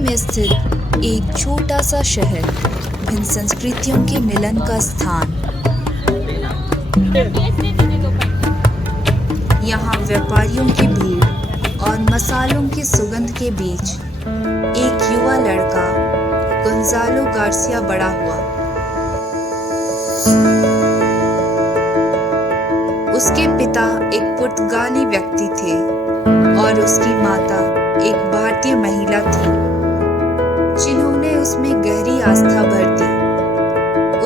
में स्थित एक छोटा सा शहर, भिन्न संस्कृतियों के मिलन का स्थान। यहाँ व्यापारियों की भीड़ और मसालों की सुगंध के बीच एक युवा लड़का गोंजालो गार्सिया बड़ा हुआ। उसके पिता एक पुर्तगाली व्यक्ति थे और उसकी माता एक भारतीय महिला थी, जिन्होंने उसमें गहरी आस्था भर दी।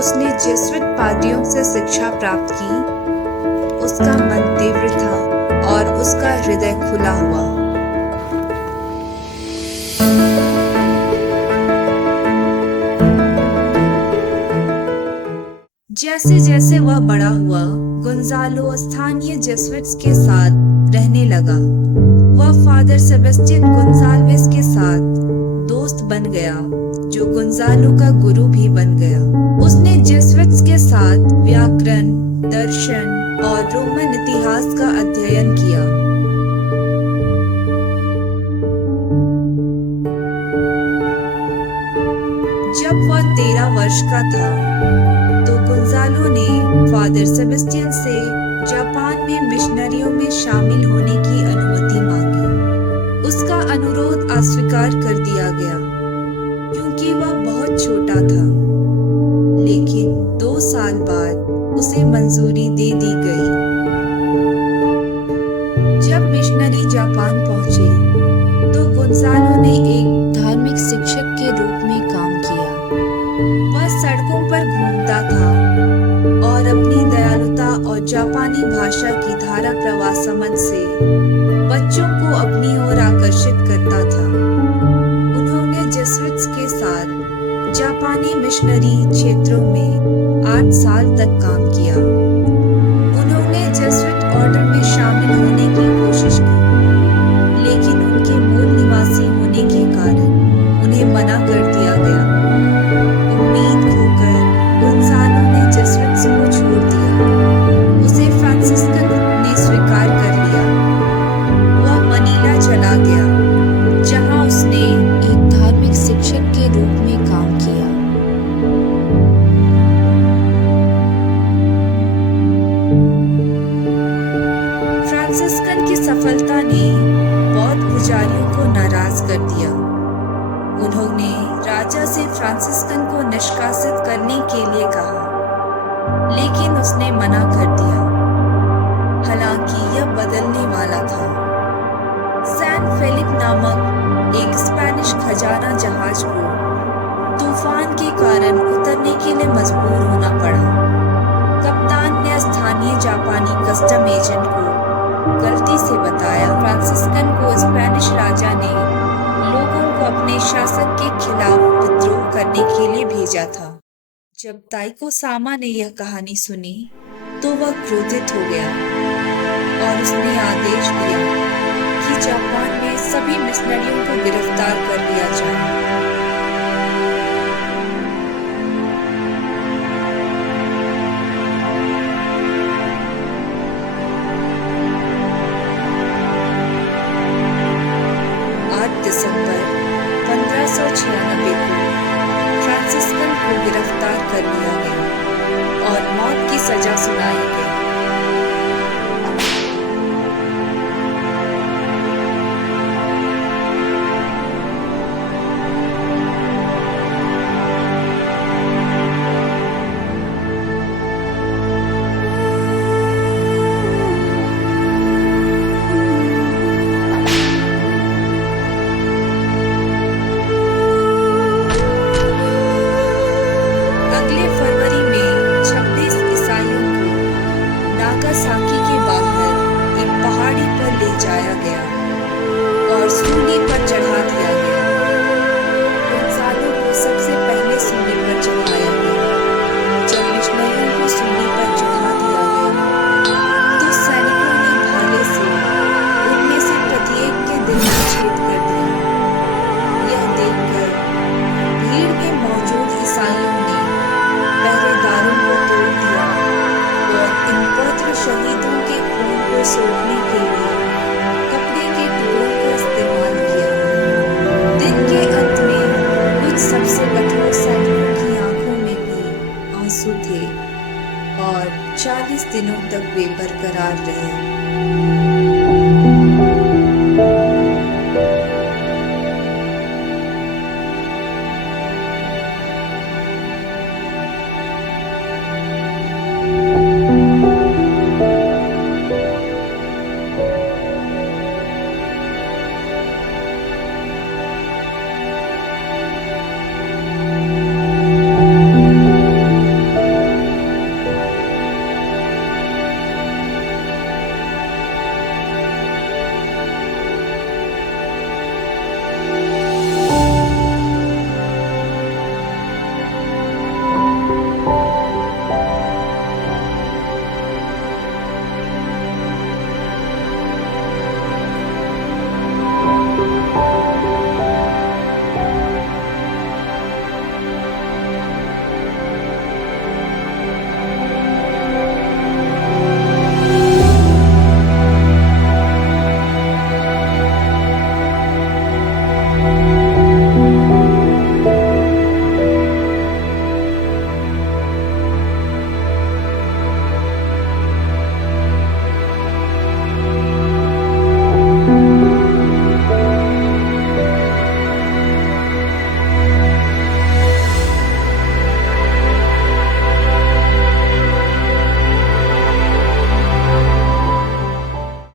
उसने जेसुइट पादरियों से शिक्षा प्राप्त की। उसका मन तीव्र था और उसका हृदय खुला हुआ। जैसे जैसे वह बड़ा हुआ, गोंजालो स्थानीय जेसुइट्स के साथ रहने लगा। वह फादर सेबेस्टियन गोंजाल्वेस के साथ दोस्त बन गया, जो गोंजालो का गुरु भी बन गया। उसने जेसुइट्स के साथ व्याकरण, दर्शन और रोमन इतिहास का अध्ययन किया। जब वह 13 वर्ष का था, तो गोंजालो ने फादर सेबेस्टियन से जापान में मिशनरियों में शामिल होने की अनुमति मांगी। उसका अनुरोध अस्वीकार कर दिया गया, क्योंकि वह बहुत छोटा था। लेकिन 2 साल बाद उसे मंजूरी दे दी गई। जब मिशनरी जापान पहुंचे, तो गोंजालो ने एक धार्मिक शिक्षक के रूप में काम किया। वह सड़कों पर घूमता था और अपनी दयालुता और जापानी भाषा की धारा प्रवाह समझ से बच्चों को अपनी ओर आकर्षित करता था। उन्होंने जेसुइट्स के साथ जापानी मिशनरी क्षेत्रों में 8 साल तक काम किया। उन्होंने जेसुइट ऑर्डर में शामिल होने की कोशिश की, लेकिन उनके मूल निवासी होने के कारण उन्हें मना कर दिया गया। उम्मीद खोकर गोंजालो ने जेसुइट्स को छोड़ दिया। उसे फ्रांसिस्कन ने स्वीकार कर लिया। वह मनीला चला गया, जहां उसने एक धार्मिक शिक्षक के रूप में काम किया। फ्रांसिस्कन की सफलता ने बौद्ध पुजारियों को नाराज कर दिया। उन्होंने राजा से फ्रांसिस्कन को निष्कासित करने के लिए कहा, लेकिन उसने मना कर दिया। हालांकि यह बदलने वाला था। सैन फेलिप नामक एक स्पेनिश खजाना जहाज को तूफान के कारण उतरने के लिए मजबूर होना पड़ा। कप्तान ने स्थानीय जापानी कस्टम एजेंट को गलती से बताया। फ्रांसिस्कन को स्पेनिश राजा ने लोगों को अपने शासक के खिलाफ विद्रोह करने के लिए भेजा था। जब ताइको सामा ने यह कहानी सुनी, तो वह क्रोधित हो गया और उसने आदेश दिया कि जापान में सभी मिशनरियों को गिरफ्तार कर लिया जाए। दिसंबर 1596 को फ्रांसिस्कन को गिरफ्तार कर लिया गया और मौत की सजा सुनाई गई। 40 दिनों तक बेबरकरार रहे।